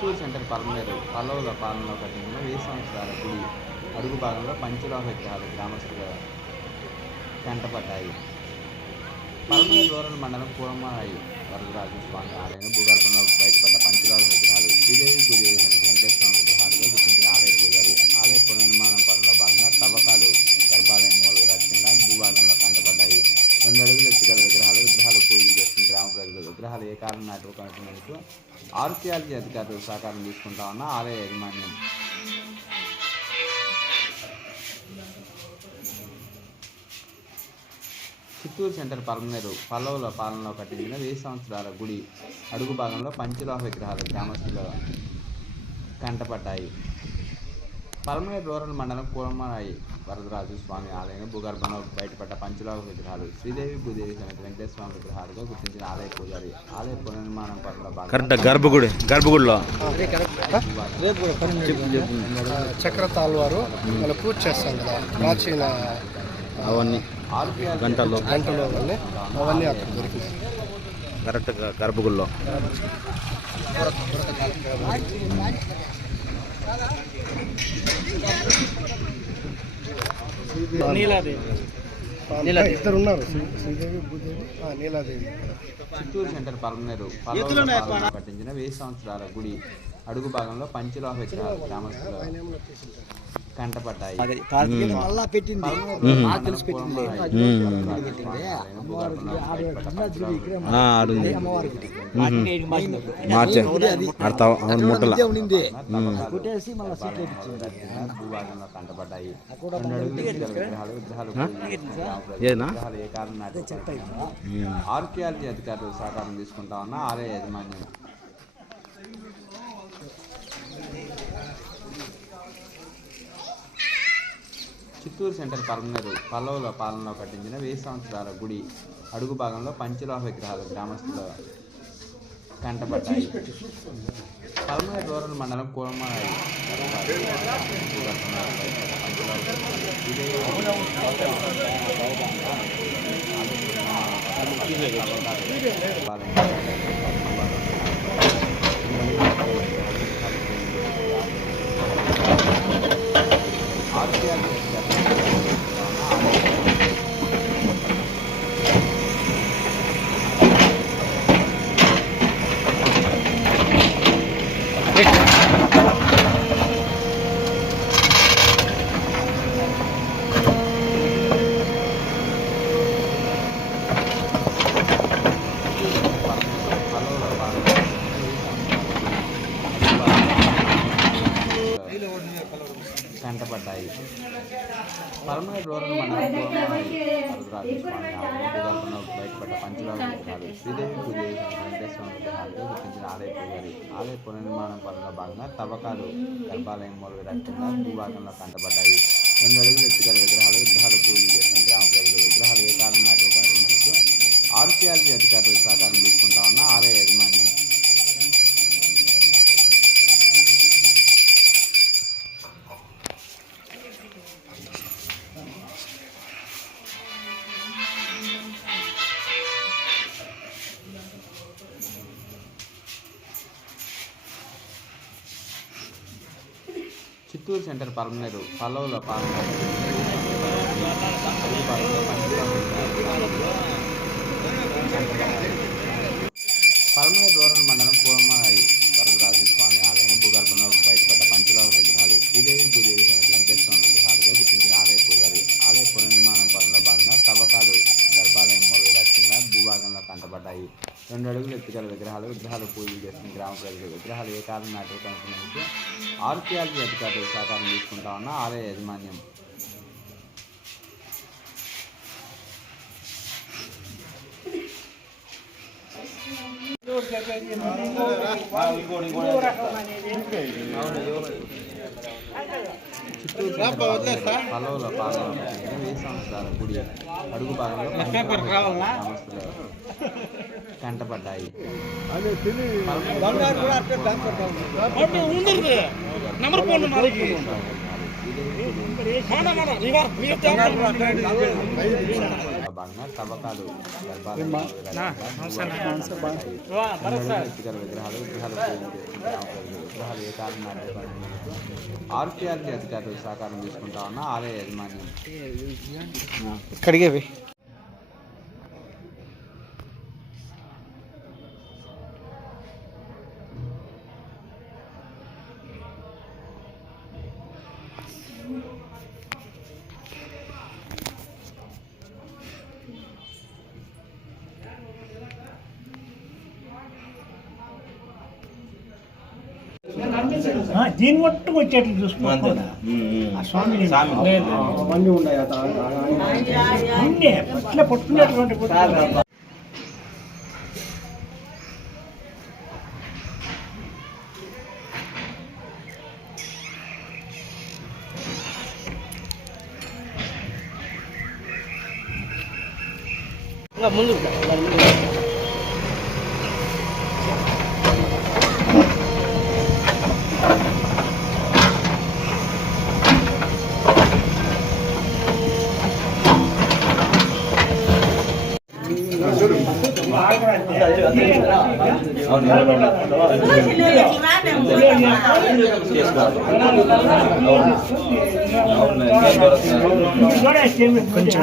Chittoor centre Palamaner పల్లవుల పాలనలో కట్టించిన 1000 సంవత్సరాల గుడి అడుగు భాగంలో పంచలోహ విగ్రహాలు గ్రామస్తుల కంటపడ్డాయి. పలమనేరు రూరల్ మండలం కూరమాయి వరదరాజు స్వామి ఆలయం భూగర్భంలో బయటపడ్డ పంచలోహ విగ్రహాలు శ్రీదేవి భూదేవి సమేత వెంకటేశ్వర విగ్రహాలుగా గుర్తించిన ఆలయ పూజారి. ఆలయ పునర్నిర్మాణం పనుల భాగంగా తవ్వకాలు గర్భాలయం మూల కింద భూభాగంలో కంటపడ్డాయి. 2 అడుగుల ఎత్తుగల విగ్రహాలు పూజలు చేస్తున్న గ్రామ ప్రజలు విగ్రహాలు ఏ కారణం నాటివో కనుక్కునేందుకు ఆర్కియాలజీ అధికారులు సహకారం తీసుకుంటామన్న ఆలయ యాజమాన్యం. చిత్తూరు సెంటర్ పలమనేరు పల్లవుల పాలనలో కట్టించిన 1000 సంవత్సరాల గుడి అడుగు భాగంలో పంచలోహ విగ్రహాలు గ్రామస్తుల కంటపడ్డాయి. పలమనేరు రూరల్ మండలం కూరమాయి వరదరాజు స్వామి ఆలయం భూగర్భంలో బయటపడ్డ పంచలోహ విగ్రహాలు శ్రీదేవి భూదేవి సమేత వెంకటేశ్వర విగ్రహాలుగా గుర్తించిన ఆలయ పూజారి. ఆలయ పునర్నిర్మాణం పనుల భాగంగా గర్భగుడిలో చక్రతాళ్వారు మన పూజ చేస్తాం కదా ప్రాచీన అవన్నీ గంటలో అవన్నీ అక్కడ దొరికింది కరెక్ట్గా గర్భగుడిలో. ఇద్దరు ఉన్నారు, శ్రీదేవి భూదేవి నీలాదేవి. చిత్తూరు సెంటర్ పలమనేరు పల్లవుల కట్టించిన 1000 సంవత్సరాల గుడి అడుగు భాగంలో పంచలోహ విగ్రహాలు గ్రామస్తుల కంటపడ్డాయి. భూభాగంలో కంటపడ్డాయి. 2 విగ్రహాలు ఏ కారణం నాటి ఆర్కియాలజీ అధికారులు సహకారం తీసుకుంటామన్న ఆలయ యాజమాన్యం. చిత్తూరు సెంటర్ పలమనేరు పల్లవుల పాలనలో కట్టించిన 1000 సంవత్సరాల గుడి అడుగు భాగంలో పంచలోహ విగ్రహాలు గ్రామస్తుల కంటపడ్డాయి. పలమనేరు రూరల్ మండలం కూరమాయి కంటపడ్డాయి. పలమనేరు రూరల్ మండలం కూరమాయి వరదరాజు స్వామి ఆలయం భూగర్భంలో బయటపడ్డ పంచలోహ విగ్రహాలు శ్రీదేవి భూదేవి వెంకటేశ్వర విగ్రహాలుగా గుర్తించిన ఆలయ పూజారి. ఆలయ పునర్నిర్మాణం పనుల భాగంగా తవ్వకాలు గర్భాలయం మూల కింద భూభాగంలో కంటపడ్డాయి. 2 అడుగుల ఎత్తుగల విగ్రహాలు పూజలు చేస్తున్న గ్రామ ప్రజలు విగ్రహాలు ఏ కారణం నాటివో కనుక్కునేందుకు ఆర్కియాలజీ అధికారులు సహకారం తీసుకుంటామన్న ఆలయ యాజమాన్యం. చిత్తూరు సెంటర్ పలమనేరు పల్లవుల పాలనలో పలమనేరు రూరల్ మండలం కూరమాయి వరదరాజు స్వామి ఆలయం భూగర్భంలో బయటపడ్డ పంచలోహ విగ్రహాలు శ్రీదేవి భూదేవి సమేత వెంకటేశ్వర విగ్రహాలుగా గుర్తించిన ఆలయ పూజారి. ఆలయ పునర్నిర్మాణం పనుల భాగంగా తవ్వకాలు గర్భాలయం మూల కింద భూభాగంలో కంటపడ్డాయి. 2 అడుగుల ఎత్తుగల విగ్రహాలు పూజలు చేస్తున్న గ్రామ ప్రజలు విగ్రహాలు ఏ కారణం నాటివో కనుక్కునేందుకు ఆర్కియాలజీ అధికారులు సహకారం తీసుకుంటామన్న ఆలయ యాజమాన్యం. చిత్తూరు పల్లవుల పాలనలో 1000 సంవత్సరాల గుడి అడుగు భాగంలో గ్రామస్తుల కంటపడ్డాయి. భాగంగా తవ్వకాలు గర్భాలయ విగ్రహాలు ఏ కారణం ఆర్టీఆర్టీ అధికారులు సహకారం తీసుకుంటా ఉన్న ఆలయ యాజమాన్యం కడిగేవి దీని మొత్తం వచ్చేట్లు చూసుకోవాలి ఆ స్వామిని ఉండే ఇట్లా పట్టుకునేటువంటి ముందు కొంచెం